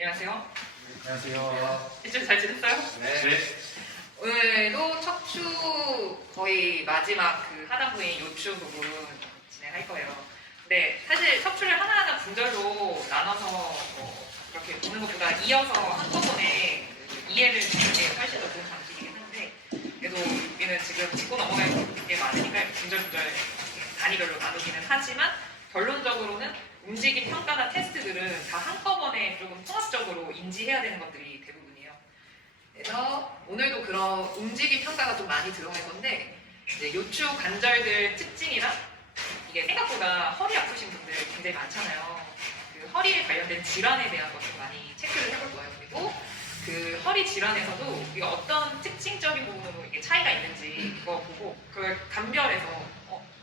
안녕하세요. 안녕하세요. 일주일 잘 지냈어요? 네. 오늘도 척추 거의 마지막 그 하단부인 요추 부분 진행할 거예요. 근데 사실 척추를 하나하나 분절로 나눠서 이렇게 보는 것보다 이어서 한꺼번에 그 이해를 주는 게 훨씬 더 좋은 방식이긴 한데, 그래도 우리는 지금 짚고 넘어갈 게 많으니까 분절 단위별로 나누기는 하지만 결론적으로는 움직임 평가나 테스트들은 다 한꺼번에 조금 통합적으로 인지해야 되는 것들이 대부분이에요. 그래서 오늘도 그런 움직임 평가가 좀 많이 들어갈 건데, 이제 요추 관절들 특징이랑 이게 생각보다 허리 아프신 분들 굉장히 많잖아요. 그 허리에 관련된 질환에 대한 것도 많이 체크를 해볼 거예요. 그리고 그 허리 질환에서도 이게 어떤 특징적인 부분으로 이게 차이가 있는지 그거 보고 그걸 감별해서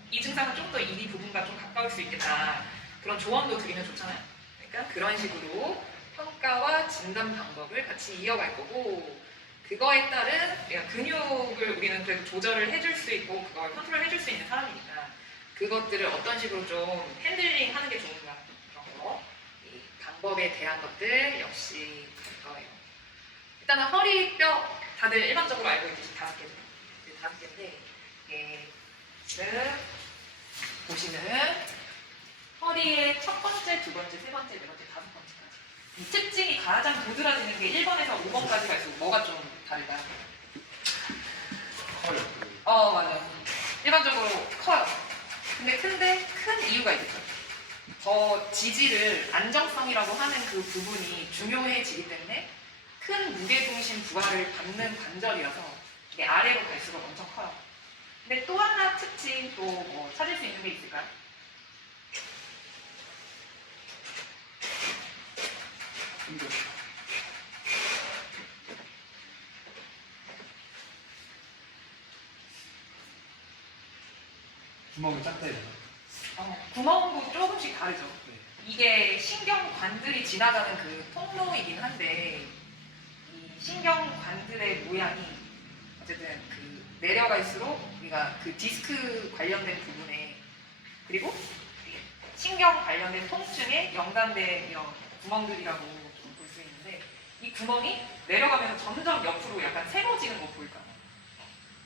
이 증상은 좀 더 이 부분과 좀 가까울 수 있겠다, 그런 조언도 드리면 좋잖아요. 그러니까 그런 식으로 평가와 진단 방법을 같이 이어갈 거고, 그거에 따른 근육을 우리는 그래도 조절을 해줄 수 있고 그걸 컨트롤 해줄 수 있는 사람이니까 그것들을 어떤 식으로 좀 핸들링 하는 게 좋은가, 그런 거, 이 방법에 대한 것들 역시 갈 거예요. 일단은 허리뼈 다들 일반적으로 알고 있듯이 5개죠. 5개인데 이게 지금 보시는 허리의 첫 번째, 두 번째, 세 번째, 네 번째, 5번째까지 이 특징이 가장 도드라지는 게 1번에서 5번까지 갈수록 뭐가 좀 다를까요? 커요. 맞아요. 일반적으로 커요. 근데 큰 이유가 있겠죠. 더 지지를, 안정성이라고 하는 그 부분이 중요해지기 때문에 큰 무게중심 부하를 받는 관절이어서 이게 아래로 갈수록 엄청 커요. 근데 또 하나 특징 또 뭐 찾을 수 있는 게 있을까요? 구멍이 작다 해야 구멍도 조금씩 다르죠. 네. 이게 신경관들이 지나가는 그 통로이긴 한데, 이 신경관들의 모양이 어쨌든 그 내려갈수록 우리가 그 디스크 관련된 부분에, 그리고 신경 관련된 통증에 연관된 이런 구멍들이라고 좀 볼 수 있는데, 이 구멍이 내려가면서 점점 옆으로 약간 세워지는 거 보일까요?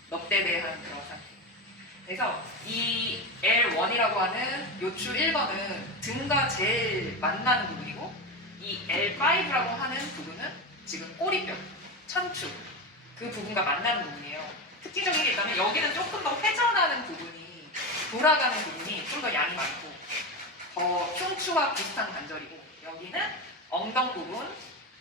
넉대대한 그런 상태. 그래서 이 L1이라고 하는 요추 1번은 등과 제일 만나는 부분이고, 이 L5라고 하는 부분은 지금 꼬리뼈, 천추 그 부분과 만나는 부분이에요. 특징적인 게 있다면 여기는 조금 더 회전하는 부분이, 돌아가는 부분이 좀 더 양이 많고 더 흉추와 비슷한 관절이고, 여기는 엉덩 부분,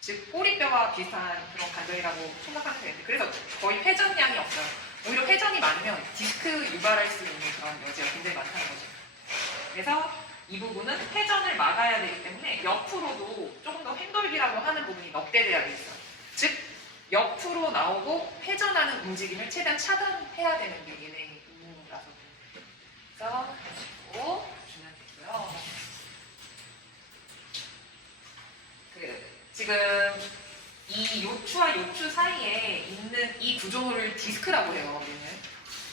즉 꼬리뼈와 비슷한 그런 관절이라고 생각하면 되는데, 그래서 거의 회전량이 없어요. 오히려 회전이 많으면 디스크 유발할 수 있는 그런 여지가 굉장히 많다는 거죠. 그래서 이 부분은 회전을 막아야 되기 때문에 옆으로도 조금 더 횡돌기라고 하는 부분이 넉대돼야 돼 있어요. 즉 옆으로 나오고 회전하는 움직임을 최대한 차단해야 되는 게 얘네 임무라서. 그래서 가지고 주면 되고요. 지금 이 요추와 요추 사이에 있는 이 구조물을 디스크라고 해요, 우리는.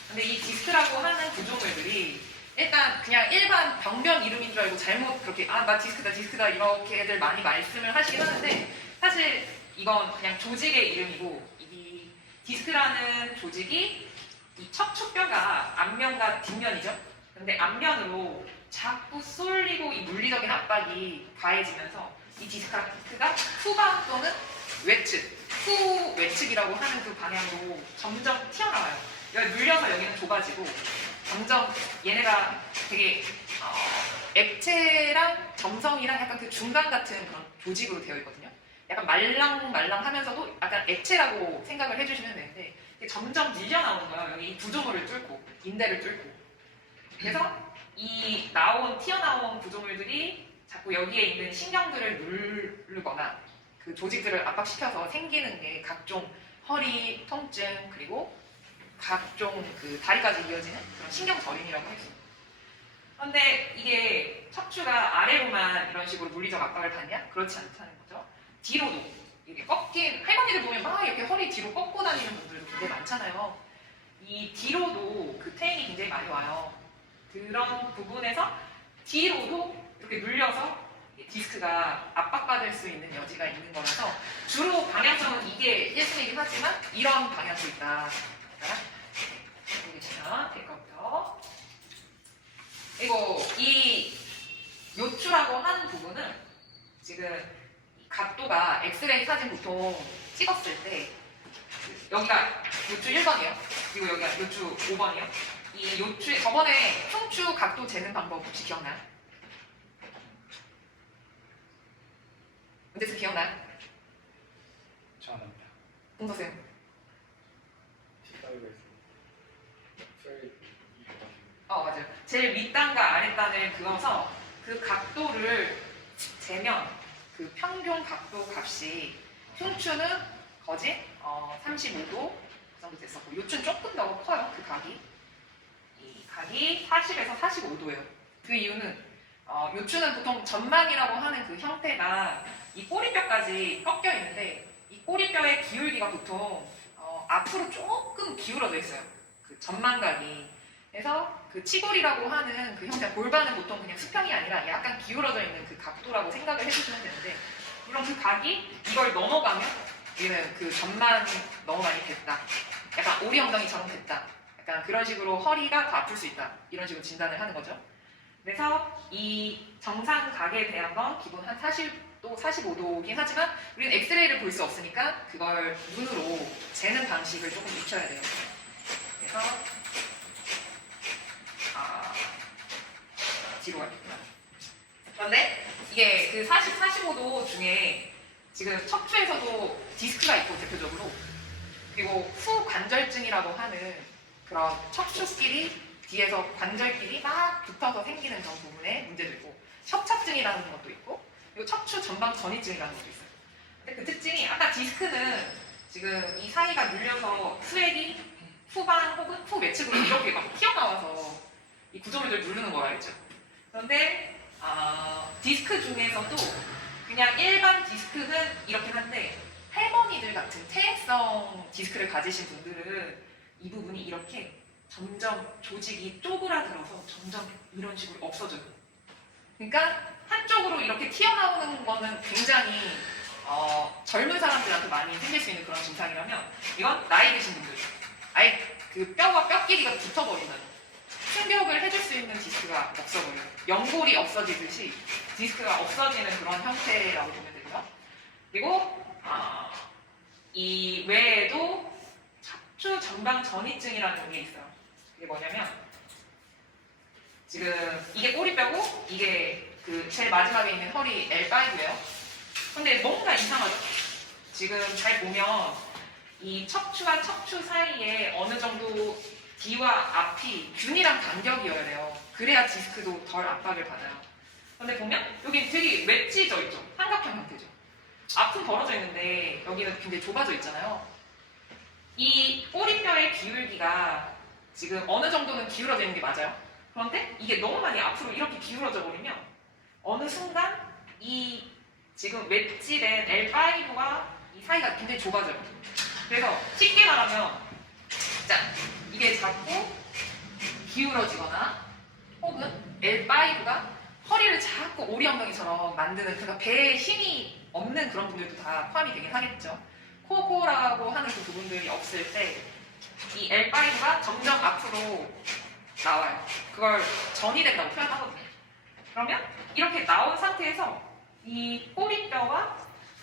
근데 이 디스크라고 하는 구조물들이 일단 그냥 일반 병명 이름인 줄 알고 잘못 그렇게 나 디스크다 이렇게 애들 많이 말씀을 하시긴 하는데, 사실 이건 그냥 조직의 이름이고, 이 디스크라는 조직이 이 척추뼈가 앞면과 뒷면이죠. 근데 앞면으로 자꾸 쏠리고 이 물리적인 압박이 가해지면서 이 디스크가 후방 또는 외측, 후외측이라고 하는 그 방향으로 점점 튀어나와요. 여기 눌려서 여기는 좁아지고 점점 얘네가 되게 액체랑 점성이랑 약간 그 중간 같은 그런 조직으로 되어 있거든요. 약간 말랑말랑하면서도 약간 액체라고 생각을 해주시면 되는데, 점점 밀려나오는 거예요. 여기 이 구조물을 뚫고, 인대를 뚫고. 그래서 이 튀어나온 구조물들이 자꾸 여기에 있는 신경들을 누르거나 그 조직들을 압박시켜서 생기는 게 각종 허리 통증, 그리고 각종 그 다리까지 이어지는 그런 신경저림이라고 할 수 있어요. 그런데 이게 척추가 아래로만 이런 식으로 물리적 압박을 받냐? 그렇지 않다는 거죠. 뒤로도 이렇게 꺾인, 할머니들 보면 막 이렇게 허리 뒤로 꺾고 다니는 분들도 굉장히 많잖아요. 이 뒤로도 그 테임이 굉장히 많이 와요. 그런 부분에서 뒤로도 이렇게 눌려서 디스크가 압박받을 수 있는 여지가 있는 거라서 주로 방향성은 이게 1순위이긴 하지만 이런 방향도 있다. 보시면 될 거고요. 그리고 이 요추라고 하는 부분은 지금 각도가 엑스레이 사진 보통 찍었을 때 여기가 요추 1번이에요. 그리고 여기가 요추 5번이에요. 이 요추 저번에 흉추 각도 재는 방법 혹시 기억나요? 문제수 기억나요? 저안 합니다. 동서쌤. 맞아요. 제일 윗단과 아랫단을 그어서 그 각도를 재면 그 평균 각도 값이 흉추는 거진 35도 정도 됐었고 요추는 조금 더 커요. 그 각이. 이 각이 40에서 45도예요. 그 이유는 요추는 보통 전망이라고 하는 그 형태가 이 꼬리뼈까지 꺾여 있는데 이 꼬리뼈의 기울기가 보통 앞으로 조금 기울어져 있어요. 그 전망각이. 그래서 그 치골이라고 하는 그 형태, 골반은 보통 그냥 수평이 아니라 약간 기울어져 있는 그 각도라고 생각을 해주시면 되는데, 물론 그 각이 이걸 넘어가면 얘는 그 전만 너무 많이 됐다. 약간 오리 엉덩이처럼 됐다. 약간 그런 식으로 허리가 더 아플 수 있다. 이런 식으로 진단을 하는 거죠. 그래서 이 정상 각에 대한 건 기본 한 40도, 45도긴 하지만 우리는 엑스레이를 볼 수 없으니까 그걸 눈으로 재는 방식을 조금 익혀야 돼요. 그래서 뒤로 가겠구나. 그런데 이게 그 40, 45도 중에 지금 척추에서도 디스크가 있고 대표적으로, 그리고 후관절증이라고 하는 그런 척추끼리 뒤에서 관절끼리 막 붙어서 생기는 그런 부분에 문제도 있고, 협착증이라는 것도 있고, 그리고 척추 전방 전이증이라는 것도 있어요. 근데 그 특징이 아까 디스크는 지금 이 사이가 눌려서 스웨이 후방 혹은 후 외측으로 이렇게 막 튀어나와서 이 구조물들 누르는 거 알죠? 그런데 디스크 중에서도 그냥 일반 디스크는 이렇긴 한데 할머니들 같은 퇴행성 디스크를 가지신 분들은 이 부분이 이렇게 점점 조직이 쪼그라들어서 점점 이런 식으로 없어져요. 그러니까 한쪽으로 이렇게 튀어나오는 거는 굉장히 젊은 사람들한테 많이 생길 수 있는 그런 증상이라면, 이건 나이 드신 분들, 아예 그 뼈와 뼈 끼리가 붙어버리는, 충격을 해줄 수 있는 디스크가 없어버려요. 연골이 없어지듯이 디스크가 없어지는 그런 형태라고 보면 되고요. 그리고 이 외에도 척추 전방 전이증이라는 게 있어요. 이게 뭐냐면, 지금 이게 꼬리뼈고 이게 그 제일 마지막에 있는 허리 L5예요. 근데 뭔가 이상하죠? 지금 잘 보면 이 척추와 척추 사이에 어느 정도 뒤와 앞이 균이랑 간격이어야 돼요. 그래야 디스크도 덜 압박을 받아요. 근데 보면 여기 되게 웨지져 있죠? 삼각형 형태죠. 앞은 벌어져 있는데 여기는 굉장히 좁아져 있잖아요. 이 꼬리뼈의 기울기가 지금 어느 정도는 기울어져 있는 게 맞아요. 그런데 이게 너무 많이 앞으로 이렇게 기울어져 버리면 어느 순간 이 지금 웨지된 L5와 이 사이가 굉장히 좁아져요. 그래서 쉽게 말하면, 자, 이게 자꾸 기울어지거나 혹은 L5가 허리를 자꾸 오리 엉덩이처럼 만드는, 그러니까 배에 힘이 없는 그런 분들도 다 포함이 되긴 하겠죠. 코어라고 하는 그 부분들이 없을 때 이 L5가 점점 앞으로 나와요. 그걸 전이 된다고 표현하거든요. 그러면 이렇게 나온 상태에서 이 꼬리뼈와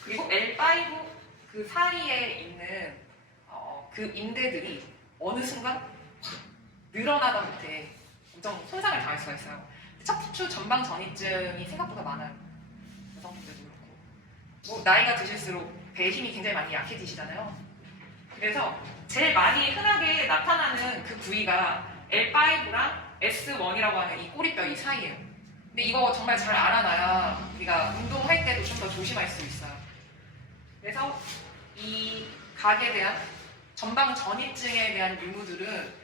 그리고 L5 그 사이에 있는 그 인대들이 어느 순간 확 늘어나다 못해 엄청 손상을 당할 수가 있어요. 척추 전방 전이증이 생각보다 많아요. 여성분들도 그렇고. 뭐 나이가 드실수록 배의 힘이 굉장히 많이 약해지시잖아요. 그래서 제일 많이 흔하게 나타나는 그 부위가 L5랑 S1이라고 하는 이 꼬리뼈 이 사이예요. 근데 이거 정말 잘 알아놔야 우리가 운동할 때도 좀 더 조심할 수 있어요. 그래서 이 각에 대한 전방 전이증에 대한 유무들은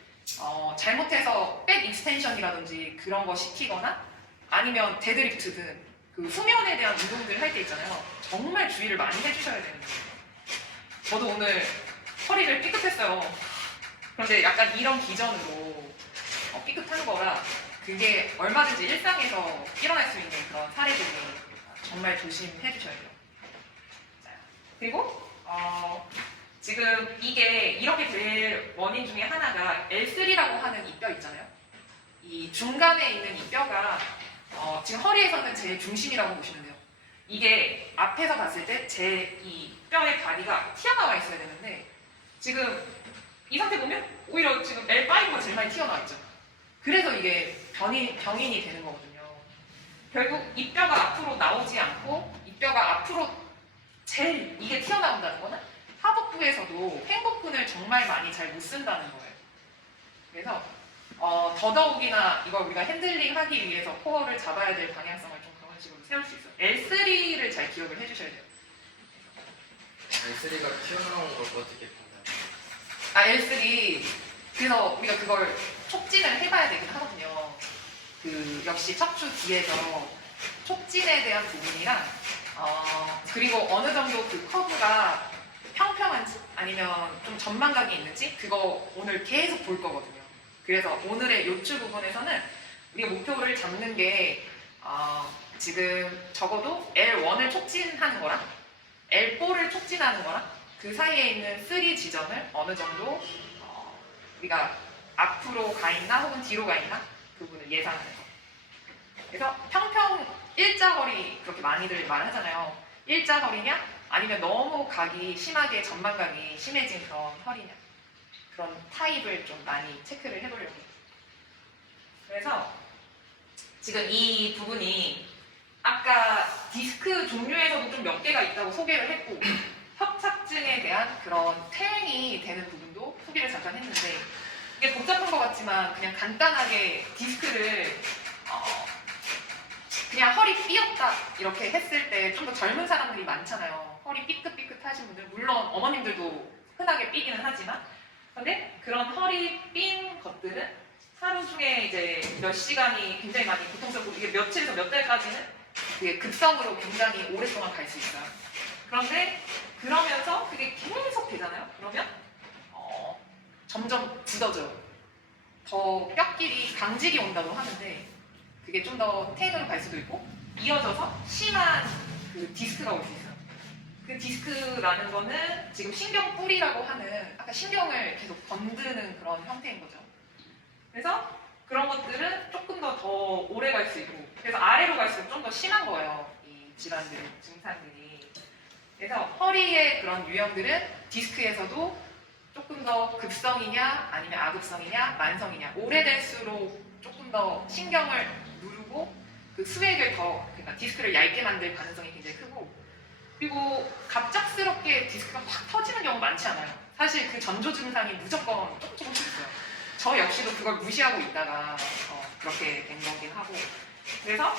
잘못해서 백 익스텐션이라든지 그런 거 시키거나 아니면 데드리프트든 그 수면에 대한 운동들 할 때 있잖아요. 정말 주의를 많이 해주셔야 되는 거예요. 저도 오늘 허리를 삐끗했어요. 그런데 약간 이런 기전으로 삐끗한 거라 그게 얼마든지 일상에서 일어날 수 있는 그런 사례들이 정말 조심해 주셔야 돼요. 자, 그리고 지금 이게 이렇게 될 원인 중에 하나가 L3라고 하는 이 뼈 있잖아요. 이 중간에 있는 이 뼈가 지금 허리에서는 제일 중심이라고 보시면 돼요. 이게 앞에서 봤을 때 제 이 뼈의 다리가 튀어나와 있어야 되는데 지금 이 상태 보면 오히려 지금 L5가 제일 많이 튀어나와 있죠. 그래서 이게 병인이 되는 거거든요. 결국 이 뼈가 앞으로 나오지 않고 이 뼈가 앞으로 제일 이게 튀어나온다는 거는 하복부에서도 횡복근을 정말 많이 잘 못 쓴다는 거예요. 그래서 더더욱이나 이걸 우리가 핸들링 하기 위해서 코어를 잡아야 될 방향성을 좀 그런 식으로 세울 수 있어요. L3를 잘 기억을 해주셔야 돼요. L3가 튀어나온 걸 어떻게 판단해요? L3 그래서 우리가 그걸 촉진을 해봐야 되긴 하거든요. 그 역시 척추 뒤에서 촉진에 대한 부분이랑 그리고 어느 정도 그 커브가 평평한지 아니면 좀 전망감이 있는지 그거 오늘 계속 볼 거거든요. 그래서 오늘의 요추 부분에서는 우리가 목표를 잡는 게 지금 적어도 L1을 촉진하는 거랑 L4를 촉진하는 거랑 그 사이에 있는 3 지점을 어느 정도 우리가 앞으로 가 있나 혹은 뒤로 가 있나 그 부분을 예상하는 거. 그래서 평평 일자허리 그렇게 많이들 말하잖아요. 일자허리냐 아니면 너무 각이 심하게 전망각이 심해진 그런 허리냐 그런 타입을 좀 많이 체크를 해보려고 해요. 그래서 지금 이 부분이 아까 디스크 종류에서도 좀 몇 개가 있다고 소개를 했고 협착증에 대한 그런 퇴행이 되는 부분도 소개를 잠깐 했는데 이게 복잡한 것 같지만 그냥 간단하게 디스크를 그냥 허리 삐었다 이렇게 했을 때 좀 더 젊은 사람들이 많잖아요. 허리 삐끗삐끗 하신 분들 물론 어머님들도 흔하게 삐기는 하지만 근데 그런 허리 삔 것들은 하루 중에 이제 몇 시간이 굉장히 많이 고통스럽고 이게 며칠에서 몇 달까지는 그게 급성으로 굉장히 오랫동안 갈 수 있어요. 그런데 그러면서 그게 계속 되잖아요. 그러면 점점 굳어져요. 더 뼈끼리 강직이 온다고 하는데 그게 좀 더 퇴행으로 갈 수도 있고 이어져서 심한 그 디스크가 올 수 있어요. 그 디스크라는 거는 지금 신경뿌리라고 하는 아까 신경을 계속 건드는 그런 형태인 거죠. 그래서 그런 것들은 조금 더 오래 갈 수 있고 그래서 아래로 갈수록 좀 더 심한 거예요. 이 질환들, 증상들이. 그래서 허리의 그런 유형들은 디스크에서도 조금 더 급성이냐 아니면 아급성이냐 만성이냐 오래될수록 조금 더 신경을 누르고 그 수액을 그러니까 디스크를 얇게 만들 가능성이 굉장히 크고 그리고 갑작스럽게 디스크가 확 터지는 경우 많지 않아요. 사실 그 전조 증상이 무조건 조금씩 있어요. 저 역시도 그걸 무시하고 있다가 그렇게 된 거긴 하고 그래서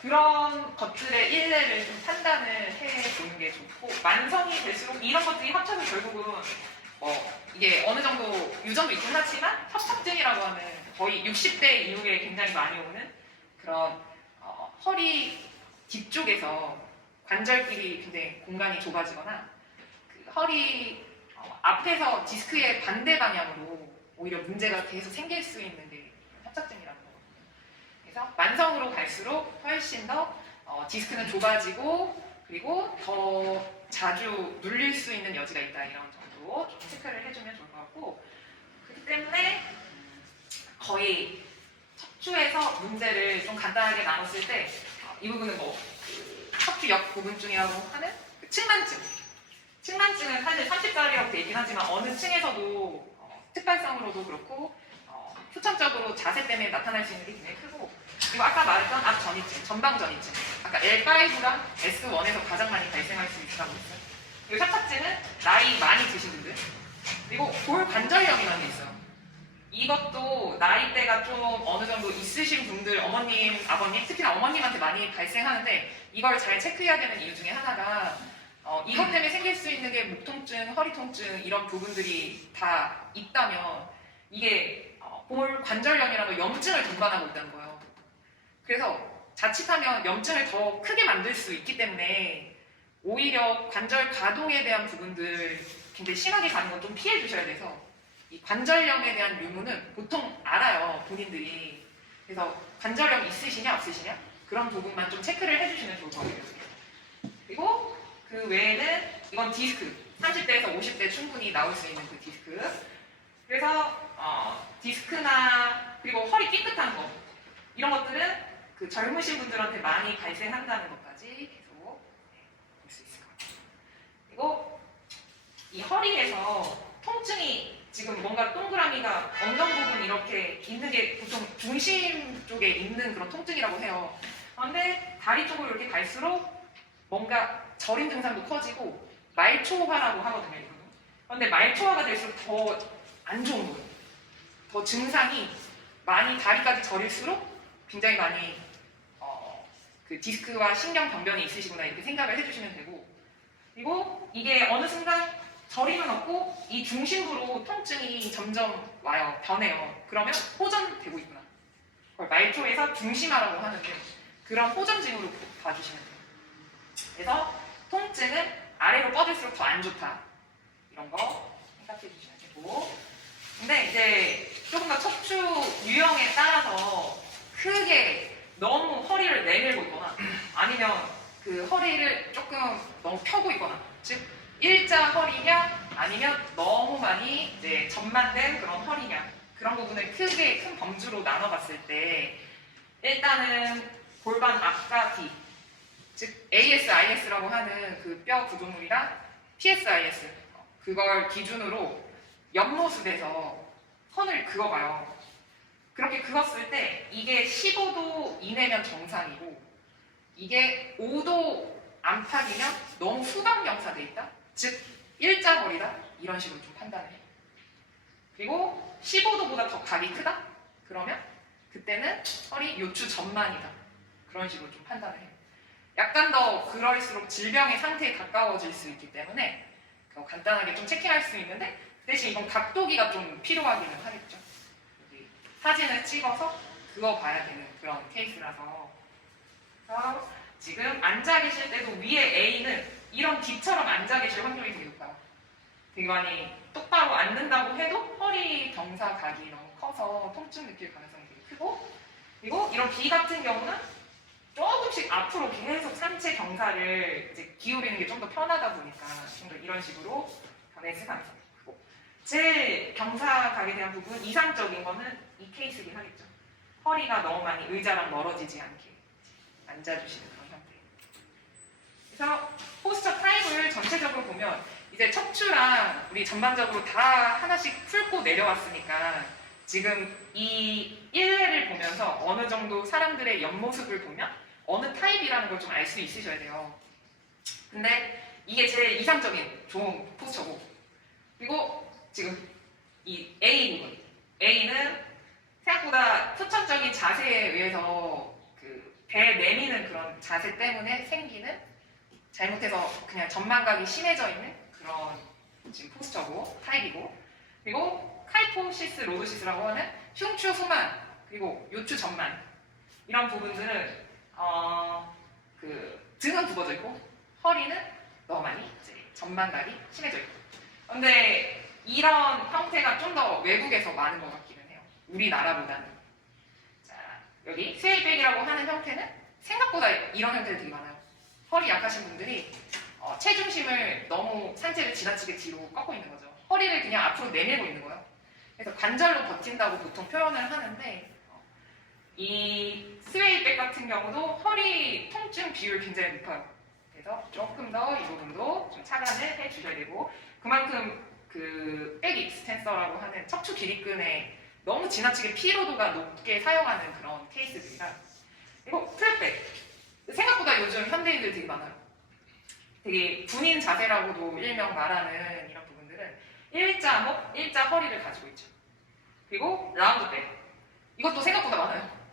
그런 것들의 일례를 좀 판단을 해보는 게 좋고 만성이 될수록 이런 것들이 합쳐서 결국은 이게 어느 정도 유전도 있긴 하지만 협착증이라고 하는 거의 60대 이후에 굉장히 많이 오는 그런 허리 뒤쪽에서 관절끼리 굉장히 공간이 좁아지거나 그 허리 앞에서 디스크의 반대 방향으로 오히려 문제가 계속 생길 수 있는 게 협착증이라는 거거든요. 그래서 만성으로 갈수록 훨씬 더 디스크는 좁아지고 그리고 더 자주 눌릴 수 있는 여지가 있다 이런 정도 좀 체크를 해주면 좋을 것 같고 그렇기 때문에 거의 척추에서 문제를 좀 간단하게 나눴을 때 이 부분은 척추 역부분증이라고 하는 그 측만증. 측만증은 사실 30짜리라고 돼 있긴 하지만 어느 층에서도 특발성으로도 그렇고 후천적으로 자세 때문에 나타날 수 있는 게 굉장히 크고 그리고 아까 말했던 앞전이증, 전방전이증 아까 L5랑 S1에서 가장 많이 발생할 수 있다고 했어요. 그리고 협착증은 나이 많이 드신 분들 그리고 골관절염이라는 게 있어요. 이것도 나이대가 좀 어느 정도 있으신 분들, 어머님, 아버님, 특히나 어머님한테 많이 발생하는데 이걸 잘 체크해야 되는 이유 중에 하나가 이것 때문에 생길 수 있는 게 목 통증, 허리 통증 이런 부분들이 다 있다면 이게 볼 관절염이라는 염증을 동반하고 있다는 거예요. 그래서 자칫하면 염증을 더 크게 만들 수 있기 때문에 오히려 관절 가동에 대한 부분들 굉장히 심하게 가는 건 좀 피해 주셔야 돼서 이 관절염에 대한 유무는 보통 알아요, 본인들이. 그래서 관절염 있으시냐 없으시냐? 그런 부분만 좀 체크를 해주시면 좋을 것 같아요. 그리고 그 외에는 이건 디스크 30대에서 50대 충분히 나올 수 있는 그 디스크. 그래서 디스크나 그리고 허리 삐끗한 거 이런 것들은 그 젊으신 분들한테 많이 발생한다는 것까지 계속 볼 수 있을 것 같아요. 그리고 이 허리에서 통증이 지금 뭔가 동그라미가 엉덩 부분 이렇게 있는 게 보통 중심 쪽에 있는 그런 통증이라고 해요. 그런데 다리 쪽으로 이렇게 갈수록 뭔가 저림 증상도 커지고 말초화라고 하거든요. 이거는. 그런데 말초화가 될수록 더 안 좋은 거예요. 더 증상이 많이 다리까지 저릴수록 굉장히 많이 그 디스크와 신경 병변이 있으시구나 이렇게 생각을 해주시면 되고, 그리고 이게 어느 순간 저림은 없고 이 중심부로 통증이 점점 와요. 변해요. 그러면 호전되고 있구나. 그걸 말초에서 중심화라고 하는데 그런 호전징으로 봐주시면 돼요. 그래서 통증은 아래로 뻗을수록 더 안 좋다. 이런 거 생각해 주시면 되고, 근데 이제 조금 더 척추 유형에 따라서 크게 너무 허리를 내밀고 있거나 아니면 그 허리를 조금 너무 펴고 있거나, 즉 일자 허리냐 아니면 너무 많이 이제 전만된 그런 허리냐, 그런 부분을 크게 큰 범주로 나눠봤을 때 일단은 골반 앞과 뒤, 즉 ASIS라고 하는 그 뼈 구조물이랑 PSIS 그걸 기준으로 옆모습에서 선을 그어봐요. 그렇게 그었을 때 이게 15도 이내면 정상이고 이게 5도 안팎이면 너무 후방경사돼 있다? 즉 일자거리다? 이런 식으로 좀 판단을 해요. 그리고 15도보다 더 각이 크다? 그러면 그때는 허리 요추 전만이다. 그런 식으로 좀 판단을 해요. 약간 더 그럴수록 질병의 상태에 가까워질 수 있기 때문에 간단하게 좀 체킹할 수 있는데, 대신 이건 각도기가 좀 필요하기는 하겠죠. 여기 사진을 찍어서 그어봐야 되는 그런 케이스라서. 그래서 지금 앉아 계실 때도 위에 A는 이런 D처럼 앉아 계실 확률이 되게 높아요. 되게 많이 똑바로 앉는다고 해도 허리 경사각이 너무 커서 통증 느낄 가능성이 되게 크고, 그리고 이런 B 같은 경우는 조금씩 앞으로 계속 상체 경사를 이제 기울이는 게 좀 더 편하다 보니까 좀 더 이런 식으로 변했을 가능성이 크고, 제일 경사각에 대한 부분 이상적인 거는 이 케이스긴 하겠죠. 허리가 너무 많이 의자랑 멀어지지 않게 앉아주시는 그런 형태. 그래서 포스처 타입을 전체적으로 보면 이제 척추랑 우리 전반적으로 다 하나씩 풀고 내려왔으니까 지금 이 1회를 보면서 어느 정도 사람들의 옆모습을 보면 어느 타입이라는 걸 좀 알 수 있으셔야 돼요. 근데 이게 제일 이상적인 좋은 포스처고, 그리고 지금 이 A 부분, A는 생각보다 후천적인 자세에 의해서 그 배 내미는 그런 자세 때문에 생기는, 잘못해서 그냥 전만각이 심해져 있는 그런 지금 포스처고 타입이고, 그리고 카이포시스 로도시스라고 하는 흉추 후만 그리고 요추 전만, 이런 부분들은 그 등은 굽어져 있고 허리는 너무 많이 이제 전만각이 심해져 있고. 근데 이런 형태가 좀 더 외국에서 많은 것 같기는 해요. 우리나라보다는. 자, 여기 스웨이백이라고 하는 형태는 생각보다 이런 형태들 되게 많아요. 허리 약하신 분들이 체중심을 너무 상체를 지나치게 뒤로 꺾고 있는 거죠. 허리를 그냥 앞으로 내밀고 있는 거예요. 그래서 관절로 버틴다고 보통 표현을 하는데, 이 스웨이백 같은 경우도 허리 통증 비율 굉장히 높아요. 그래서 조금 더 이 부분도 좀 차단을 해주셔야 되고, 그만큼 그 백 익스텐서라고 하는 척추 길이끈에 너무 지나치게 피로도가 높게 사용하는 그런 케이스들이라. 그리고 플랫백, 생각보다 요즘 현대인들 되게 많아요. 되게 군인 자세라고도 일명 말하는 이런 부분들은 일자 목, 일자 허리를 가지고 있죠. 그리고 라운드백, 이것도 생각보다 많아요.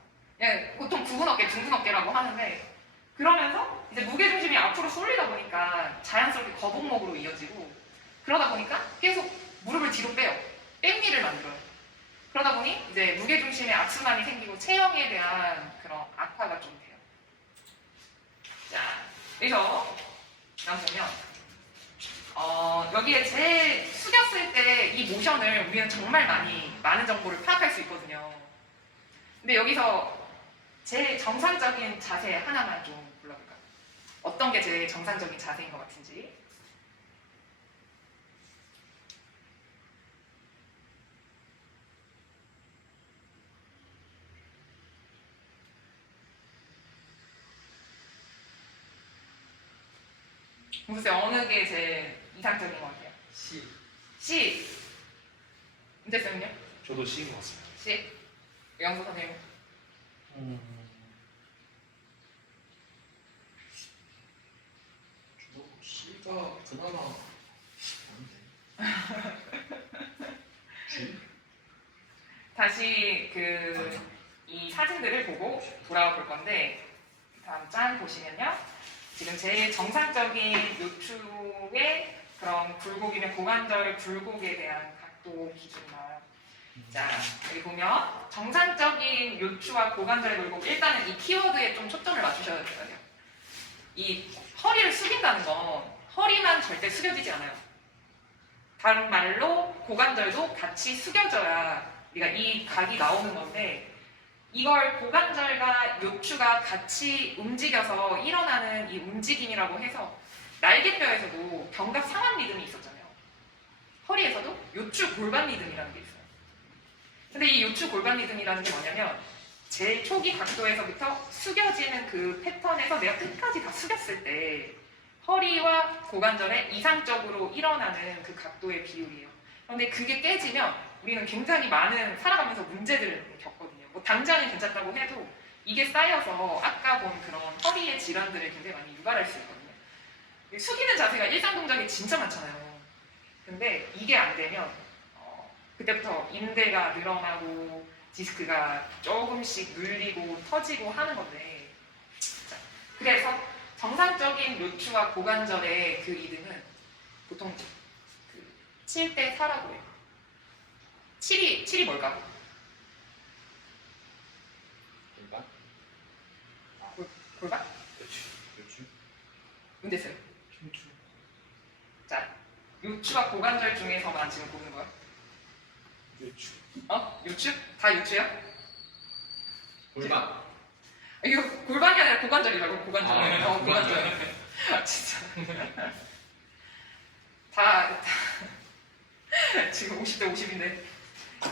예, 보통 굽은 어깨, 둥근 어깨라고 하는데, 그러면서 이제 무게중심이 앞으로 쏠리다 보니까 자연스럽게 거북목으로 이어지고, 그러다 보니까 계속 무릎을 뒤로 빼요. 백미를 만들어요. 그러다 보니 이제 무게중심에 악순환이 생기고 체형에 대한 그런 악화가 좀 돼요. 자, 그래서 다음 보면 여기에 제일 숙였을 때 이 모션을 우리는 정말 많은 정보를 파악할 수 있거든요. 근데 여기서 제일 정상적인 자세 하나만 좀 골라볼까요? 어떤 게 제일 정상적인 자세인 것 같은지. 글쎄요, 어느 게 제일 이상적인 것 같아요? C. C. 문제쌤은요? 저도 C인 것 같습니다. C. 영수 선생님. 저도 C가 그나마 좋은데. G? 다시 이 사진들을 보고 돌아와 볼 건데 다음 짠 보시면요. 지금 제일 정상적인 요추의 그런 굴곡이면 고관절 굴곡에 대한 각도 기준 나와요. 자, 여기 보면 정상적인 요추와 고관절의 굴곡, 일단은 이 키워드에 좀 초점을 맞추셔야 돼요. 이 허리를 숙인다는 건 허리만 절대 숙여지지 않아요. 다른 말로 고관절도 같이 숙여져야 우리가 이 각이 나오는 건데, 이걸 고관절과 요추가 같이 움직여서 일어나는 이 움직임이라고 해서 날개뼈에서도 견갑 상완 리듬이 있었잖아요. 허리에서도 요추 골반 리듬이라는 게 있어요. 근데 이 요추 골반 리듬이라는 게 뭐냐면 제일 초기 각도에서부터 숙여지는 그 패턴에서 내가 끝까지 다 숙였을 때 허리와 고관절에 이상적으로 일어나는 그 각도의 비율이에요. 그런데 그게 깨지면 우리는 굉장히 많은 살아가면서 문제들을 겪거든요. 뭐 당장은 괜찮다고 해도 이게 쌓여서 아까 본 그런 허리의 질환들을 굉장히 많이 유발할 수 있거든요. 숙이는 자세가 일상 동작이 진짜 많잖아요. 근데 이게 안 되면 그때부터 인대가 늘어나고 디스크가 조금씩 눌리고 터지고 하는 건데, 자, 그래서 정상적인 요추와 고관절의 그 리듬은 보통 7대 4라고 해요. 7이 뭘까? 골반? 골반? 요추? 문제세요. 흉추? 자, 요추와 고관절 중에서만 지금 보는 거야? 요추. 요추? 다 요추야? 골반. 이거 골반이 아니라 고관절이라고. 고관절. 아, 고관절. 아, 진짜. 다 지금 50대 50인데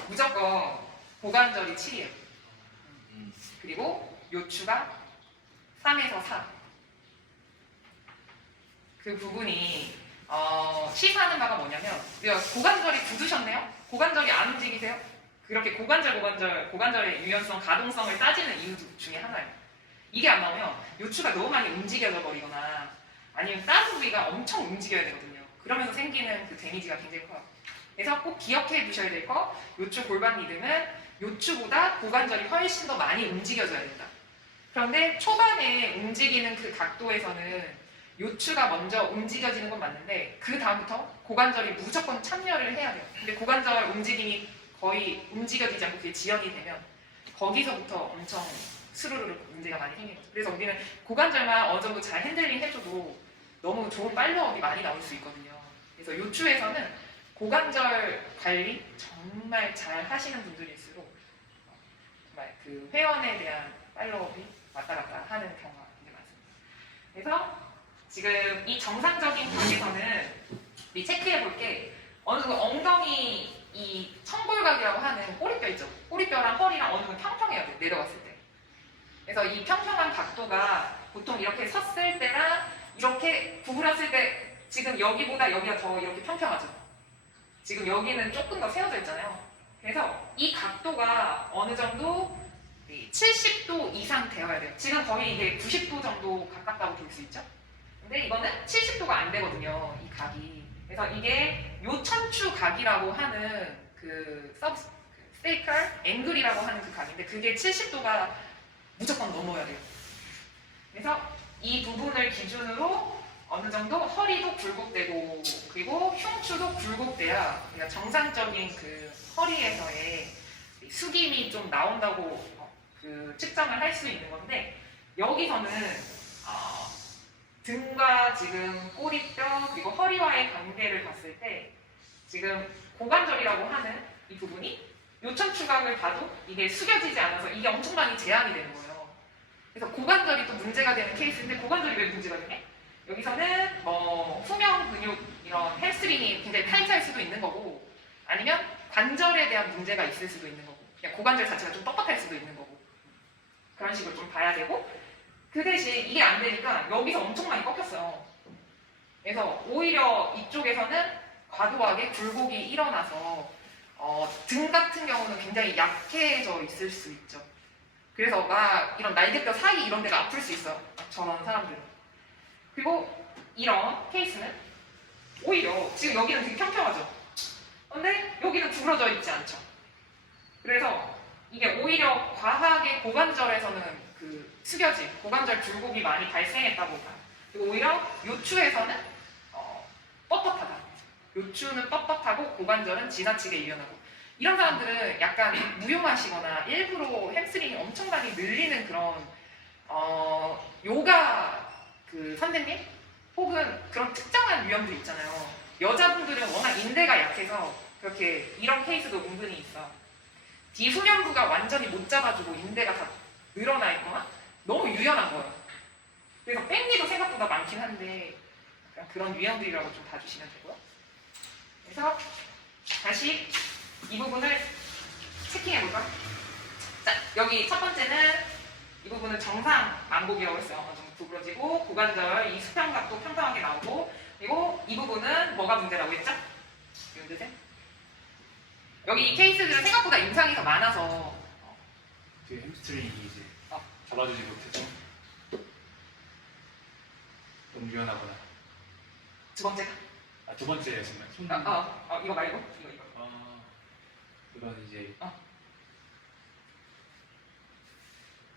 무조건 고관절이 7이에요. 그리고 요추가 3에서 4. 그 부분이 시사하는 바가 뭐냐면, 고관절이 굳으셨네요? 고관절이 안 움직이세요? 그렇게 고관절의 유연성, 가동성을 따지는 이유 중에 하나예요. 이게 안 나오면 요추가 너무 많이 움직여져 버리거나 아니면 다른 부위가 엄청 움직여야 되거든요. 그러면서 생기는 그 데미지가 굉장히 커요. 그래서 꼭 기억해 두셔야 될 거, 요추 골반 리듬은 요추보다 고관절이 훨씬 더 많이 움직여져야 된다. 그런데 초반에 움직이는 그 각도에서는 요추가 먼저 움직여지는 건 맞는데 그 다음부터 고관절이 무조건 참여를 해야 돼요. 근데 고관절 움직임이 거의 움직여지지 않고 그게 지연이 되면 거기서부터 엄청 스르르 문제가 많이 생기는 거죠. 그래서 우리는 고관절만 어느 정도 잘 핸들링 해줘도 너무 좋은 팔로업이 많이 나올 수 있거든요. 그래서 요추에서는 고관절 관리 정말 잘 하시는 분들일수록 정말 그 회원에 대한 팔로업이 왔다 갔다 하는 경우가 굉장히 많습니다. 그래서 지금 이 정상적인 각에서는 우리 체크해 볼 게 어느 정도 엉덩이 이 청골각이라고 하는 꼬리뼈 있죠? 꼬리뼈랑 허리랑 어느 정도 평평해야 돼요. 내려갔을 때. 그래서 이 평평한 각도가 보통 이렇게 섰을 때랑 이렇게 구부렸을 때 지금 여기보다 여기가 더 이렇게 평평하죠? 지금 여기는 조금 더 세워져 있잖아요. 그래서 이 각도가 어느 정도 70도 이상 되어야 돼요. 지금 거의 이게 90도 정도 가깝다고 볼 수 있죠? 근데 이거는 70도가 안 되거든요, 이 각이. 그래서 이게 요천추 각이라고 하는 스테이컬 앵글이라고 하는 그 각인데 그게 70도가 무조건 넘어야 돼요. 그래서 이 부분을 기준으로 어느 정도 허리도 굴곡되고 그리고 흉추도 굴곡돼야 우리가 정상적인 그 허리에서의 숙임이 좀 나온다고 측정을 할 수 있는 건데, 여기서는 등과 지금 꼬리뼈 그리고 허리와의 관계를 봤을 때 지금 고관절이라고 하는 이 부분이 요천추각을 봐도 이게 숙여지지 않아서 이게 엄청 많이 제한이 되는 거예요. 그래서 고관절이 또 문제가 되는 케이스인데 고관절이 왜 문제가 되냐? 여기서는 후면 근육 이런 햄스트링이 굉장히 타이트할 수도 있는 거고 아니면 관절에 대한 문제가 있을 수도 있는 거고 그냥 고관절 자체가 좀 뻣뻣할 수도 있는 거고 그런 식으로 좀 봐야 되고 그 대신 이게 안 되니까 여기서 엄청 많이 꺾였어요. 그래서 오히려 이쪽에서는 과도하게 굴곡이 일어나서 등 같은 경우는 굉장히 약해져 있을 수 있죠. 그래서 막 이런 날개뼈 사이 이런 데가 아플 수 있어요. 저런 사람들은. 그리고 이런 케이스는 오히려 지금 여기는 되게 평평하죠. 근데 여기는 구부러져 있지 않죠. 그래서 이게 오히려 과하게 고관절에서는 그 숙여진 고관절 굴곡이 많이 발생했다고 봐요. 그리고 오히려 요추에서는 뻣뻣하다. 요추는 뻣뻣하고 고관절은 지나치게 유연하고 이런 사람들은 약간 무용하시거나 일부러 햄스트링이 엄청 많이 늘리는 그런 요가 그 선생님 혹은 그런 특정한 유형들 있잖아요. 여자분들은 워낙 인대가 약해서 그렇게 이런 케이스도 은근히 있어. 뒤후면부가 완전히 못 잡아주고 인대가 다 늘어나 있거나 너무 유연한 거예요. 그래서 백니도 생각보다 많긴 한데 그런 유형들이라고 좀 봐주시면 되고요. 그래서 다시 이 부분을 체킹해볼까? 자, 여기 첫 번째는 이 부분은 정상 만곡이라고 했어요. 좀 구부러지고 고관절 이 수평각도 평평하게 나오고 그리고 이 부분은 뭐가 문제라고 했죠? 윤드세? 여기 이 케이스들은 생각보다 임상이 더 많아서 그 햄스트링이 이제 잡아주지 못해서 너무 유연하거나. 두 번째가? 두 번째였습니다. 손. 이거 말고? 이거. 그건 이제 어.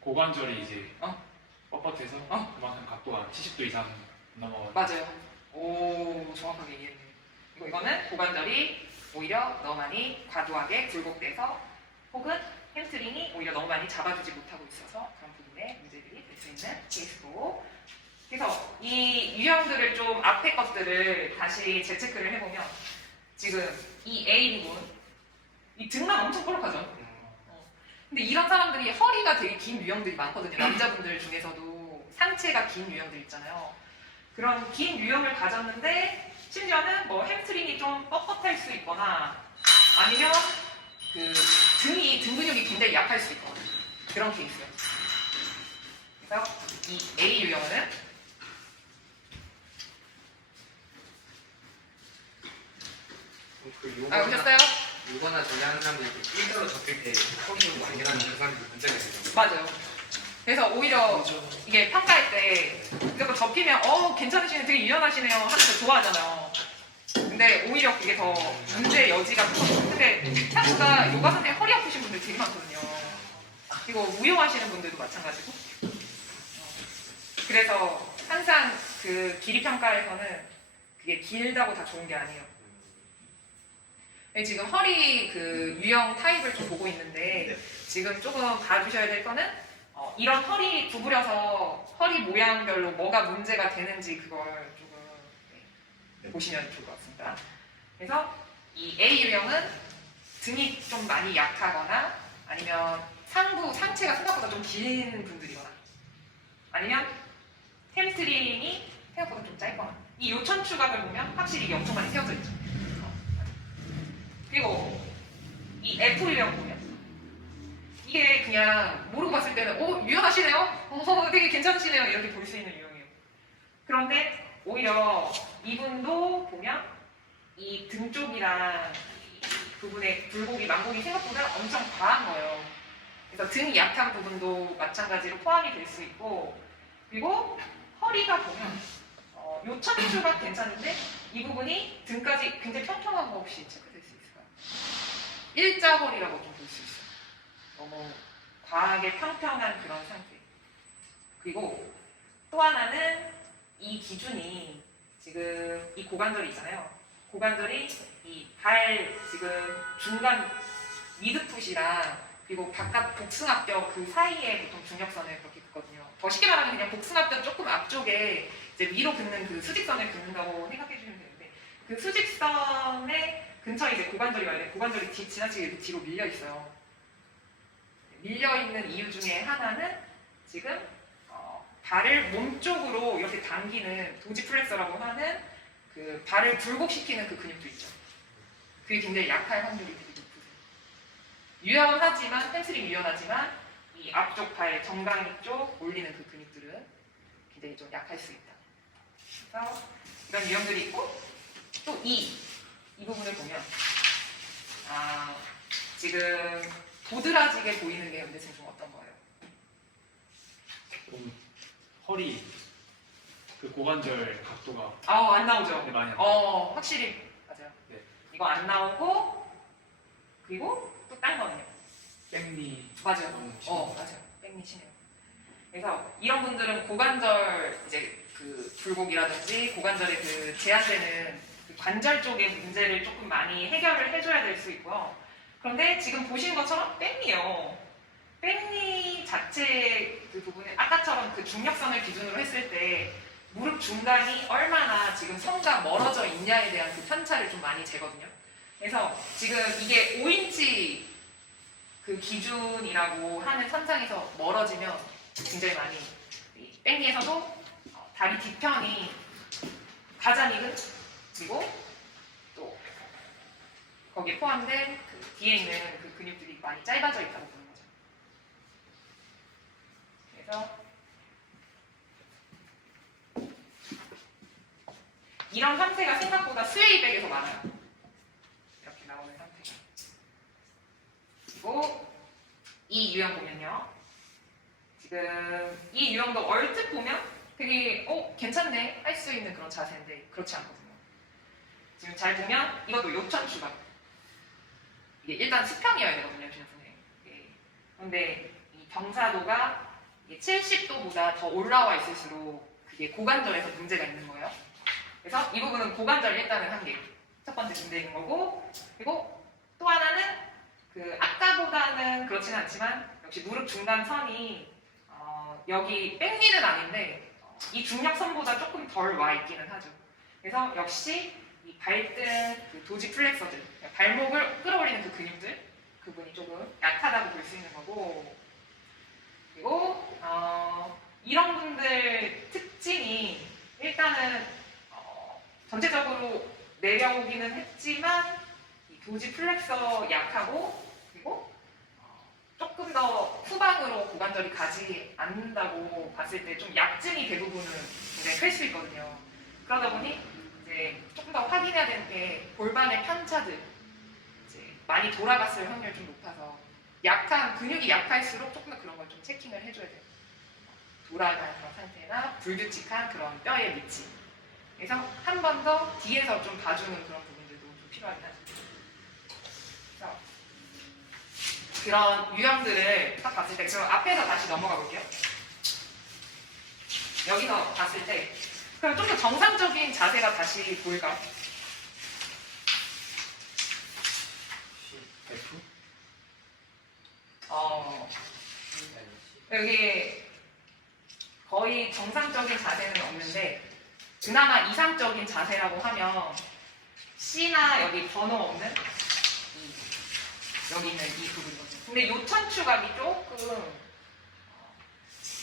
고관절이 이제 어. 뻣뻣해서 그만큼 각도가 70도 이상 넘어가요. 맞아요. 오, 정확하게 이해했네. 이거는 고관절이 오히려 너무 많이 과도하게 굴곡돼서 혹은 햄스트링이 오히려 너무 많이 잡아주지 못하고 있어서 그런 부분에 문제들이 될 수 있는 케이스고 그래서 이 유형들을 좀 앞에 것들을 다시 재체크를 해보면 지금 이 A 부분 이 등만 엄청 볼록하죠. 근데 이런 사람들이 허리가 되게 긴 유형들이 많거든요. 남자분들 중에서도 상체가 긴 유형들 있잖아요. 그런 긴 유형을 가졌는데 심지어는 뭐 햄스트링이 좀 뻣뻣할 수 있거나 아니면 그 등 근육이 굉장히 약할 수 있거나 그런 케이스요. 그래서 이 A 유형은 오셨어요? 요거나 저기 하는 사람들이 일자로 접힐 때 허리를 많이 하는 그 사람들 문제가 있어요. 맞아요. 그래서 오히려 이게 평가할 때 무조건 접히면 괜찮으시네 되게 유연하시네요 하면서 좋아하잖아요. 근데 오히려 그게 더 문제의 여지가 크거든요. 근데 생각보다 요가 선생님 허리 아프신 분들 되게 많거든요. 그리고 무용하시는 분들도 마찬가지고. 그래서 항상 그 길이 평가에서는 그게 길다고 다 좋은 게 아니에요. 지금 허리 그 유형 타입을 좀 보고 있는데 지금 조금 봐주셔야 될 거는 이런 허리 구부려서 허리 모양별로 뭐가 문제가 되는지 그걸 조금 보시면 좋을 것 같습니다. 그래서 이 A 유형은 등이 좀 많이 약하거나 아니면 상체가 생각보다 좀 긴 분들이거나 아니면 햄스트링이 생각보다 좀 짧거나 이 요천 추각을 보면 확실히 이게 엄청 많이 세워져 있죠. 그리고 이 F 유형 보면 이게 그냥 모르고 봤을 때는 유연하시네요? 되게 괜찮으시네요? 이렇게 볼 수 있는 유형이에요. 그런데 오히려 이분도 보면 이 등 쪽이랑 이 부분의 굴곡이 만곡이 생각보다 엄청 과한 거예요. 그래서 등이 약한 부분도 마찬가지로 포함이 될 수 있고 그리고 허리가 보면 요천추가 괜찮은데 이 부분이 등까지 굉장히 평평한 거 혹시 체크될 수 있을까요? 일자허리라고 좀 볼 수 있어요. 너무 과하게 평평한 그런 상태. 그리고 또 하나는 이 기준이 지금 이 고관절이 있잖아요. 고관절이 이 발 지금 중간 미드풋이랑 그리고 바깥 복숭아뼈 그 사이에 보통 중력선을 그렇게 긋거든요. 더 쉽게 말하면 그냥 복숭아뼈 조금 앞쪽에 이제 위로 긋는 그 수직선을 긋는다고 생각해 주시면 되는데 그 수직선에 근처에 이제 고관절이 와야 돼. 고관절이 지나치게 이렇게 뒤로 밀려 있어요. 밀려 있는 이유 중에 하나는 지금 발을 몸 쪽으로 이렇게 당기는 도지플렉서라고 하는 그 발을 굴곡시키는 그 근육도 있죠. 그게 굉장히 약할 확률이 되게 높으세요. 유연하지만 햄스트링 유연하지만 이 앞쪽 발 정강이 쪽 올리는 그 근육들은 굉장히 좀 약할 수 있다. 그래서 이런 유형들이 있고 또 이 부분을 보면 지금 도드라지게 보이는 게 근데 지금 좀 어떤 거예요? 좀 허리 그 고관절 각도가 안 나오죠? 네, 많이 안 나와요. 확실히 맞아요. 네. 이거 안 나오고 그리고 또 딴 거는요? 백니 맞아요. 너무 심해요. 맞아요. 백니 심해요. 그래서 이런 분들은 고관절 이제 그 굴곡이라든지 고관절의 그 제한되는 그 관절 쪽의 문제를 조금 많이 해결을 해줘야 될 수 있고요. 그런데 지금 보시는 것처럼 백니요. 백니 자체 그 부분은 아까처럼 그 중력선을 기준으로 했을 때 무릎 중간이 얼마나 지금 선과 멀어져 있냐에 대한 그 편차를 좀 많이 재거든요. 그래서 지금 이게 5인치 그 기준이라고 하는 선상에서 멀어지면 굉장히 많이 이 백니에서도 다리 뒤편이 가장 익은 그리고 또 거기에 포함된 그 뒤에 있는 그 근육들이 많이 짧아져 있다고 보는 거죠. 그래서 이런 상태가 생각보다 스웨이백에서 많아요. 이렇게 나오는 상태가. 그리고 이 유형 보면요. 지금 이 유형도 얼핏 보면 되게 괜찮네 할 수 있는 그런 자세인데 그렇지 않거든요. 지금 잘 보면 이것도 요천 추각. 이게 일단 수평이어야 되거든요, 선생님. 그런데 이 경사도가 70도보다 더 올라와 있을수록 그게 고관절에서 문제가 있는 거예요. 그래서 이 부분은 고관절 일단은 한 개. 첫 번째 문제인 거고, 그리고 또 하나는 그 아까보다는 그렇지는 않지만 역시 무릎 중간 선이 여기 백니는 아닌데 이 중력선보다 조금 덜 와 있기는 하죠. 그래서 역시 이 발등 그 도지플렉서들, 발목을 끌어올리는 그 근육들, 그분이 조금 약하다고 볼 수 있는 거고, 그리고 이런 분들 특징이 일단은 전체적으로 내려오기는 했지만 이 도지플렉서 약하고 그리고 조금 더 후방으로 고관절이 가지 않는다고 봤을 때 좀 약증이 대부분은 굉장히 클 수 있거든요. 그러다 보니 이제 조금 더 확인해야 되는 게 골반의 편차들 이제 많이 돌아갔을 확률이 좀 높아서 약한 근육이 약할수록 조금 더 그런 걸 좀 체킹을 해줘야 돼요. 돌아가는 그런 상태나 불규칙한 그런 뼈의 위치. 그래서 한 번 더 뒤에서 좀 봐주는 그런 부분들도 좀 필요하긴 하죠. 그래서 그런 유형들을 딱 봤을 때, 그럼 앞에서 다시 넘어가 볼게요. 여기서 봤을 때, 그럼 좀 더 정상적인 자세가 다시 보일까요? F? 여기 거의 정상적인 자세는 없는데, 그나마 이상적인 자세라고 하면 C나 여기 번호 없는 여기 있는 이 부분이거든요. 근데 요천 추각이 조금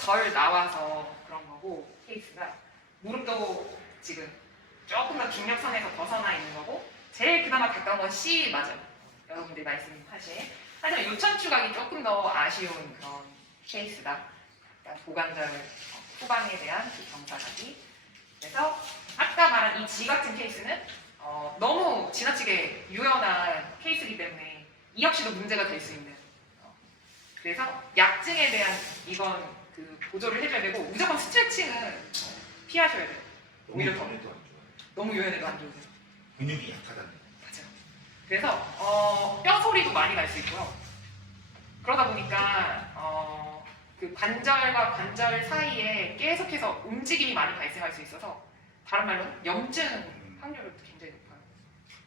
덜 나와서 그런 거고 케이스가 무릎도 지금 조금 더 중력선에서 벗어나 있는 거고 제일 그나마 가까운 건 C 맞아요. 여러분들이 말씀하신. 하지만 요천 추각이 조금 더 아쉬운 그런 케이스다. 그러니까 고관절 후방에 대한 그 경사각이. 그래서 아까 말한 이 G 같은 케이스는 너무 지나치게 유연한 케이스이기 때문에 이 역시도 문제가 될 수 있는. 그래서 약증에 대한 이건 그 보조를 해줘야 되고 무조건 스트레칭은 피하셔야 돼요. 오히려 더 유연해도 안 좋아요. 너무 유연해도 안 좋으세요. 근육이 약하다는. 맞아요. 그래서 뼈 소리도 많이 날 수 있고요. 그러다 보니까 그 관절과 관절 사이에 계속해서 움직임이 많이 발생할 수 있어서 다른 말로 염증 확률도 굉장히 높아요.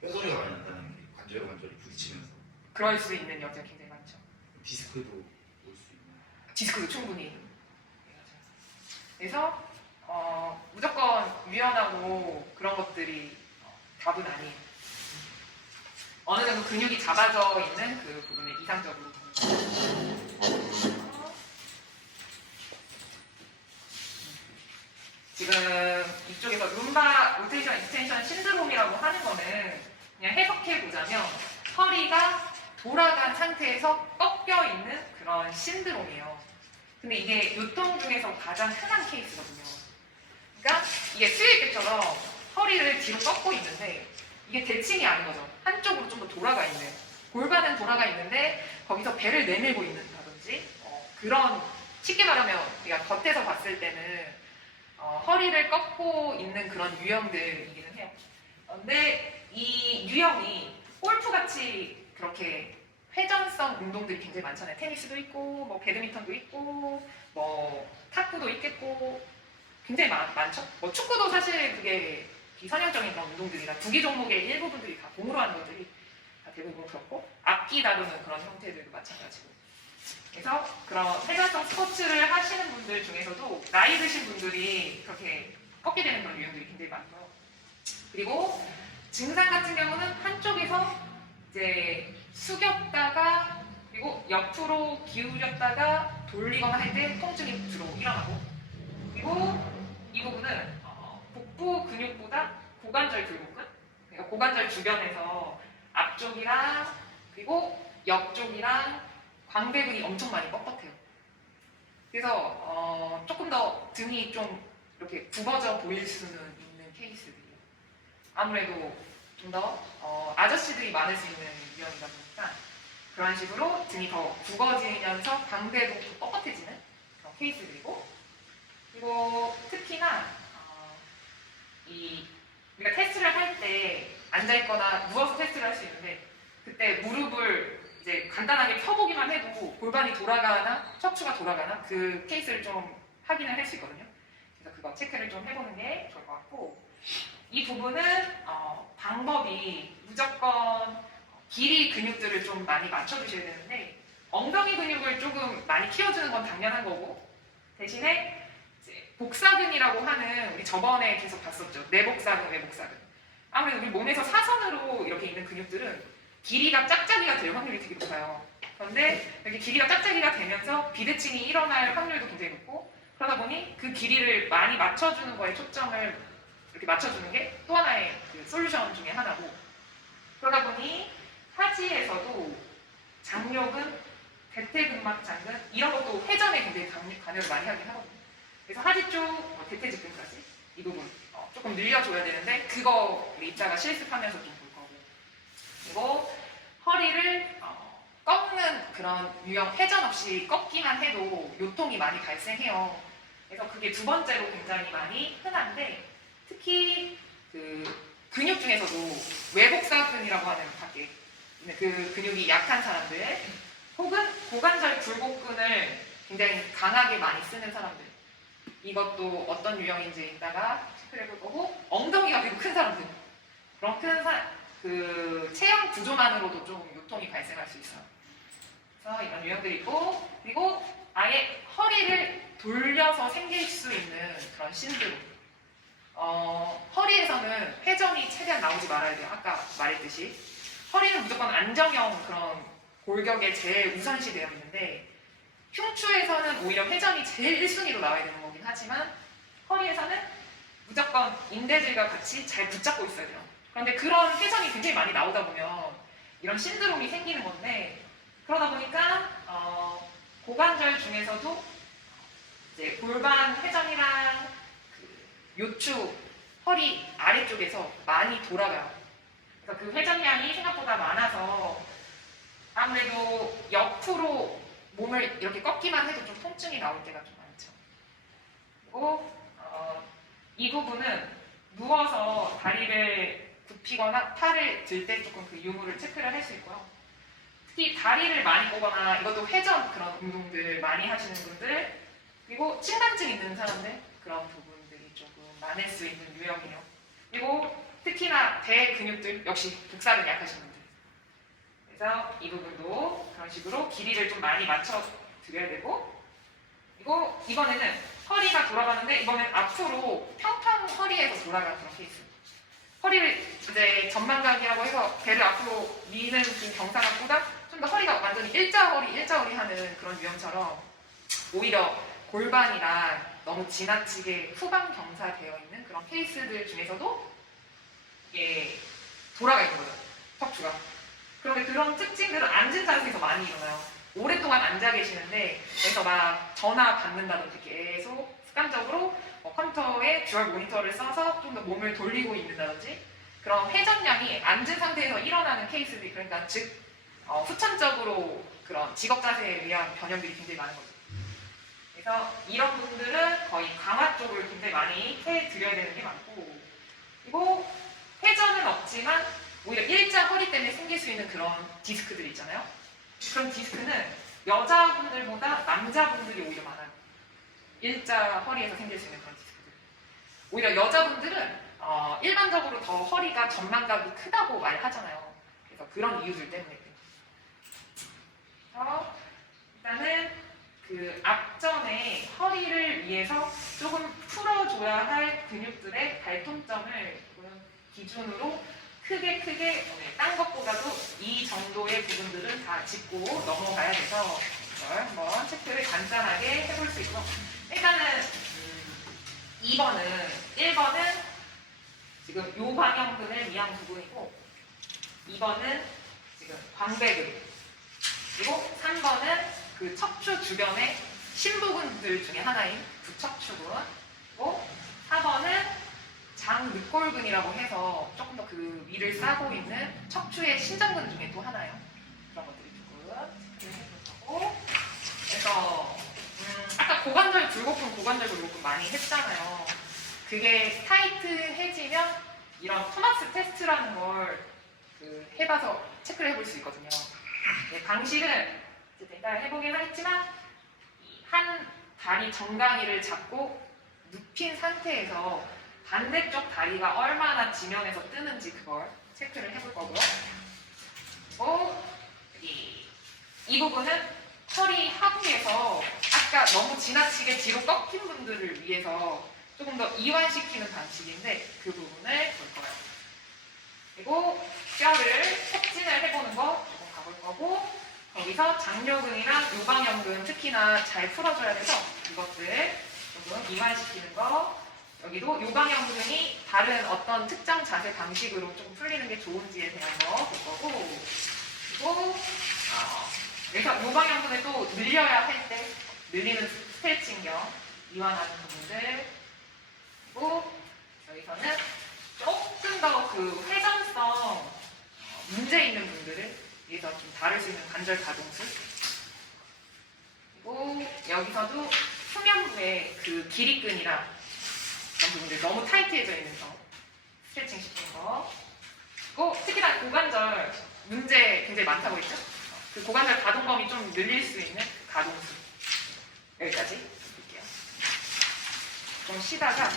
뼈소리가 많이 난다는 게 관절과 관절이 부딪히면서 그럴 수 있는 여지가 굉장히 많죠. 디스크도 올 수 있는. 디스크도 충분히. 네, 맞아요. 그래서 무조건 유연하고 그런 것들이 답은 아니에요. 어느 정도 근육이 잡아져 있는 그 부분을 이상적으로 보는 거예요. 지금 이쪽에서 룸바 로테이션 익스텐션 신드롬이라고 하는 거는 그냥 해석해 보자면 허리가 돌아간 상태에서 꺾여 있는 그런 신드롬이에요. 근데 이게 요통 중에서 가장 흔한 케이스거든요. 그러니까 이게 스웨이백처럼 허리를 뒤로 꺾고 있는데 이게 대칭이 아닌 거죠. 한쪽으로 좀 더 돌아가 있는, 골반은 돌아가 있는데 거기서 배를 내밀고 있는다든지 그런, 쉽게 말하면 우리가 겉에서 봤을 때는 허리를 꺾고 있는 그런 유형들이기는 해요. 근데 이 유형이 골프같이 그렇게 회전성 운동들이 굉장히 많잖아요. 테니스도 있고, 뭐 배드민턴도 있고, 뭐 탁구도 있겠고, 굉장히 많죠. 뭐 축구도 사실 그게 비선형적인 그런 운동들이라 구기 종목의 일부분들이 다 공으로 하는 것들이 다 대부분 그렇고, 악기 다루는 그런 형태들도 마찬가지고. 그래서 그런 회전성 스포츠를 하시는 분들 중에서도 나이 드신 분들이 그렇게 꺾게 되는 그런 유형들이 굉장히 많고요. 그리고 증상 같은 경우는 한쪽에서 이제 숙였다가 그리고 옆으로 기울였다가 돌리거나 할 때 통증이 주로 일어나고, 그리고 이 부분은 복부 근육보다 고관절 굴곡근, 그러니까 고관절 주변에서 앞쪽이랑 그리고 옆쪽이랑 광배근이 엄청 많이 뻣뻣해요. 그래서 조금 더 등이 좀 이렇게 굽어져 보일 수는 있는 케이스들이에요. 아무래도 좀 더 아저씨들이 많을 수 있는 유형이다 보니까 그런 식으로 등이 더 굽어지면서 광배도 더 뻣뻣해지는 그런 케이스들이고, 그리고 특히나 우리가 테스트를 할 때 앉아있거나 누워서 테스트를 할 수 있는데 그때 무릎을 이제 간단하게 펴보기만 해도 골반이 돌아가나 척추가 돌아가나 그 케이스를 좀 확인을 할 수 있거든요. 그래서 그거 체크를 좀 해보는 게 좋을 것 같고, 이 부분은 방법이 무조건 길이 근육들을 좀 많이 맞춰주셔야 되는데 엉덩이 근육을 조금 많이 키워주는 건 당연한 거고, 대신에 이제 복사근이라고 하는, 우리 저번에 계속 봤었죠. 내복사근, 외복사근. 아무래도 우리 몸에서 사선으로 이렇게 있는 근육들은 길이가 짝짝이가 될 확률이 되게 높아요. 그런데 이렇게 길이가 짝짝이가 되면서 비대칭이 일어날 확률도 굉장히 높고, 그러다 보니 그 길이를 많이 맞춰주는 거에 초점을 이렇게 맞춰주는 게 또 하나의 그 솔루션 중에 하나고, 그러다 보니 하지에서도 장력은, 대퇴근막장근 이런 것도 회전에 굉장히 관여를 많이 하긴 하거든요. 그래서 하지 쪽 대퇴직근까지 이 부분 조금 늘려줘야 되는데 그거 우리 입자가 실습하면서 좀 볼 거고, 그리고 허리를 꺾는 그런 유형, 회전 없이 꺾기만 해도 요통이 많이 발생해요. 그래서 그게 두 번째로 굉장히 많이 흔한데, 특히 그 근육 중에서도 외복사근이라고 하는 밖에 그 근육이 약한 사람들, 혹은 고관절 굴곡근을 굉장히 강하게 많이 쓰는 사람들, 이것도 어떤 유형인지 이따가 체크를 해볼 거고, 엉덩이가 되게 큰 사람들, 그런 그 체형 구조만으로도 좀 요통이 발생할 수 있어요. 그래서 이런 유형들이 있고, 그리고 아예 허리를 돌려서 생길 수 있는 그런 신드롬. 허리에서는 회전이 최대한 나오지 말아야 돼요. 아까 말했듯이 허리는 무조건 안정형 그런 골격에 제일 우선시 되어 있는데, 흉추에서는 오히려 회전이 제일 1순위로 나와야 되는 거긴 하지만 허리에서는 무조건 인대들과 같이 잘 붙잡고 있어야 돼요. 그런데 그런 회전이 굉장히 많이 나오다 보면 이런 신드롬이 생기는 건데, 그러다 보니까 고관절 중에서도 이제 골반 회전이랑 그 요추, 허리 아래쪽에서 많이 돌아가요. 그래서 그 회전량이 생각보다 많아서 아무래도 옆으로 몸을 이렇게 꺾기만 해도 좀 통증이 나올 때가 좀 많죠. 그리고 이 부분은 누워서 다리를 굽히거나 팔을 들 때 조금 그 유무를 체크를 할 수 있고요. 특히 다리를 많이 꼬거나 이것도 회전 그런 운동들 많이 하시는 분들, 그리고 침단증 있는 사람들, 그런 부분들이 조금 많을 수 있는 유형이에요. 그리고 특히나 배 근육들, 역시 복사근 약하신 분들. 그래서 이 부분도 그런 식으로 길이를 좀 많이 맞춰 드려야 되고, 그리고 이번에는 허리가 돌아가는데 이번엔 앞으로 평평 허리에서 돌아가는 그런 케이스. 허리를 이제 전만각이라고 해서 배를 앞으로 미는 그 경사각보다 좀 더 허리가 완전히 일자허리 하는 그런 유형처럼 오히려 골반이랑 너무 지나치게 후방 경사되어 있는 그런 케이스들 중에서도 이게 돌아가 있는 거죠. 척추가. 그런데 그런 특징들은 앉은 자세에서 많이 일어나요. 오랫동안 앉아 계시는데 그래서 막 전화 받는다든지 계속 습관적으로 컴퓨터에 듀얼 모니터를 써서 좀 더 몸을 돌리고 있는다든지 그런 회전량이 앉은 상태에서 일어나는 케이스들이 그러니까 즉 후천적으로 그런 직업 자세에 의한 변형들이 굉장히 많은 거죠. 그래서 이런 분들은 거의 강화 쪽을 굉장히 많이 해드려야 되는 게 많고 그리고 회전은 없지만 오히려 일자 허리 때문에 생길 수 있는 그런 디스크들 있잖아요. 그런 디스크는 여자분들보다 남자분들이 오히려 많아요. 일자 허리에서 생길 수 있는 그런 디스크들. 오히려 여자분들은 일반적으로 더 허리가 전망각이 크다고 말하잖아요. 그래서 그런 이유들 때문에. 그래서 일단은 그 앞전에 허리를 위해서 조금 풀어줘야 할 근육들의 발통점을 기준으로 크게 딴 것보다도 이 정도의 부분들은 다 짚고 넘어가야 돼서 이걸 한번 체크를 간단하게 해볼 수 있고 일단은 1번은 지금 요 방향근을 위한 부분이고 2번은 지금 광배근 그리고 3번은 그 척추 주변의 심부근들 중에 하나인 부척추근 그리고 4번은 장늑골근이라고 해서 조금 더 그 위를 싸고 있는 척추의 신전근 중에 또 하나예요. 그런 것들이 조금 체크를 해보고 그래서 아까 고관절 굴곡근 많이 했잖아요. 그게 타이트해지면 이런 토마스 테스트라는 걸 해봐서 체크를 해볼 수 있거든요. 네, 방식은 일단 해보긴 하겠지만 한 다리 정강이를 잡고 눕힌 상태에서 반대쪽 다리가 얼마나 지면에서 뜨는지 그걸 체크를 해볼 거고요. 그리고 이 부분은 허리 하부에서 아까 너무 지나치게 뒤로 꺾인 분들을 위해서 조금 더 이완시키는 방식인데 그 부분을 볼 거예요. 그리고 뼈를 촉진을 해보는 거 조금 가볼 거고 거기서 장요근이랑 요방형근 특히나 잘 풀어줘야 돼서 이것들 조금 이완시키는 거 여기도 요방형근이 다른 어떤 특정 자세 방식으로 좀 풀리는 게 좋은지에 대한 거 볼 거고 그리고 여기서 요방형근을 또 늘려야 할 때 늘리는 스트레칭경 이완하는 부분들 그리고 여기서는 조금 더 그 회전성 문제 있는 분들을 위해서 좀 다룰 수 있는 관절 가동술 그리고 여기서도 후면부의 그 길이끈이랑 그런 부분들 너무 타이트해져 있는 거 스트레칭 시키는 거 그리고 특히나 고관절 문제 굉장히 많다고 했죠? 그 고관절 가동 범위 좀 늘릴 수 있는 그 가동술 여기까지 볼게요. 좀 쉬다가